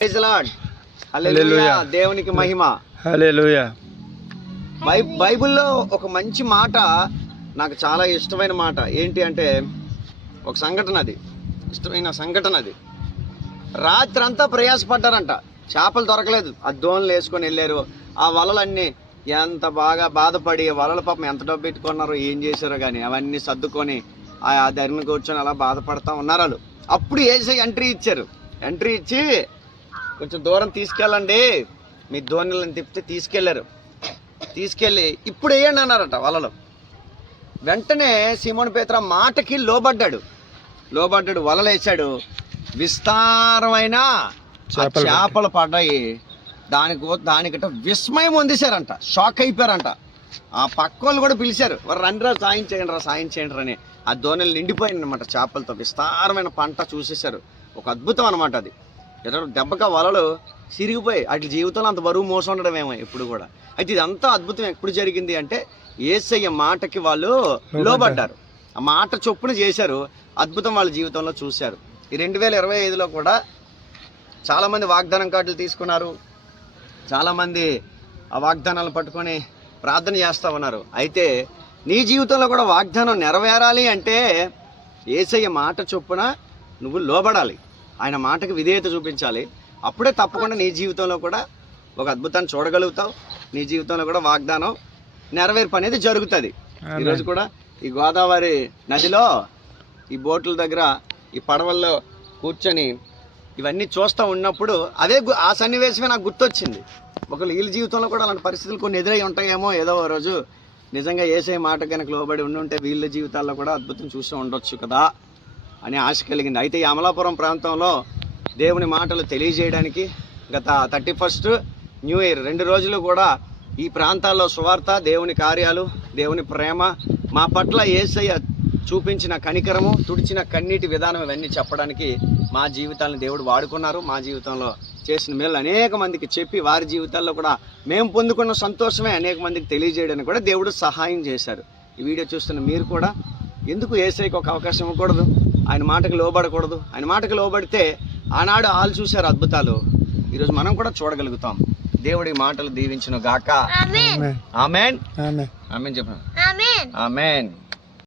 Praise lord. హల్లెలూయా. దేవునికి మహిమ. హల్లెలూయా. బైబిల్లో ఒక మంచి మాట, నాకు చాలా ఇష్టమైన మాట ఏంటి అంటే, ఒక సంఘటన, అది ఇష్టమైన సంఘటన. అది రాత్రి అంతా ప్రయాసపడ్డారంట, చేపలు దొరకలేదు. ఆ దోణులు వేసుకొని వెళ్ళారు. ఆ వలలన్నీ ఎంత బాగా బాధపడి, వలల పాపం ఎంత డబ్బు పెట్టుకున్నారో, ఏం చేశారో కానీ అవన్నీ సర్దుకొని ఆ ధరిని కూర్చొని అలా బాధపడతా ఉన్నారు వాళ్ళు. అప్పుడు యేసయ్య ఎంట్రీ ఇచ్చారు. ఎంట్రీ ఇచ్చి, కొంచెం దూరం తీసుకెళ్ళండి, మీ ధోనిలను తిప్పితే తీసుకెళ్లారు. తీసుకెళ్ళి ఇప్పుడు వేయండి అన్నారట వలలో. వెంటనే సీమోను పేతురు మాటకి లోబడ్డాడు. వలలు వేసాడు. విస్తారమైన చేపలు పడ్డాయి. దానికట విస్మయం పొందేశారంట, షాక్ అయిపోయారంట. ఆ పక్క వాళ్ళు కూడా పిలిచారు, వారు రండిరా, సాయం చేయండి అని. ఆ ధోనిలు నిండిపోయింది అనమాట చేపలతో. విస్తారమైన పంట చూసేశారు. ఒక అద్భుతం అనమాట అది. దెబ్బక వలలు సిరిగిపోయి అట్లా జీవితంలో అంత బరువు మోసం ఉండడం ఏమో ఎప్పుడు కూడా. అయితే ఇదంతా అద్భుతం ఎప్పుడు జరిగింది అంటే, యేసయ్య మాటకి వాళ్ళు లోబడ్డారు. ఆ మాట చొప్పున చేశారు. అద్భుతం వాళ్ళ జీవితంలో చూశారు. ఈ 2025లో కూడా చాలామంది వాగ్దానం కార్డులు తీసుకున్నారు. చాలామంది ఆ వాగ్దానాలు పట్టుకొని ప్రార్థన చేస్తూ ఉన్నారు. అయితే నీ జీవితంలో కూడా వాగ్దానం నెరవేరాలి అంటే యేసయ్య మాట చొప్పున నువ్వు లోబడాలి. ఆయన మాటకి విధేయత చూపించాలి. అప్పుడే తప్పకుండా నీ జీవితంలో కూడా ఒక అద్భుతాన్ని చూడగలుగుతావు. నీ జీవితంలో కూడా వాగ్దానం నెరవేర్పు అనేది జరుగుతుంది. ఈరోజు కూడా ఈ గోదావరి నదిలో ఈ బోట్ల దగ్గర, ఈ పడవల్లో కూర్చొని ఇవన్నీ చూస్తూ ఉన్నప్పుడు ఆ సన్నివేశమే నాకు గుర్తొచ్చింది. ఒకళ్ళు వీళ్ళ జీవితంలో కూడా అలాంటి పరిస్థితులు కొన్ని ఎదురై ఉంటాయేమో. ఏదో రోజు నిజంగా యేసయ్య మాట కనుక లోబడి ఉంటే వీళ్ళ జీవితాల్లో కూడా అద్భుతం చూస్తూ ఉండొచ్చు కదా అని ఆశ కలిగింది. అయితే ఈ అమలాపురం ప్రాంతంలో దేవుని మాటలు తెలియజేయడానికి గత 31st న్యూ ఇయర్ 2 రోజులు కూడా ఈ ప్రాంతాల్లో సువార్త, దేవుని కార్యాలు, దేవుని ప్రేమ, మా పట్ల యేసయ్య చూపించిన కనికరము, తుడిచిన కన్నీటి విధానం, ఇవన్నీ చెప్పడానికి మా జీవితాలను దేవుడు వాడుకున్నారు. మా జీవితంలో చేసిన మేలు అనేక మందికి చెప్పి, వారి జీవితాల్లో కూడా మేము పొందుకున్న సంతోషమే అనేక మందికి తెలియజేయడానికి కూడా దేవుడు సహాయం చేశారు. ఈ వీడియో చూస్తున్న మీరు కూడా ఎందుకు యేసయ్యకు ఒక అవకాశం ఇవ్వకూడదు? ఆయన మాటకు లోబడకూడదు? ఆయన మాటకు లోబడితే ఆనాడు వాళ్ళు చూశారు అద్భుతాలు, ఈరోజు మనం కూడా చూడగలుగుతాం. దేవుడి మాటలు దీవించును గాక. ఆమేన్. ఆమేన్. ఆమేన్ చెప్పండి. ఆమేన్.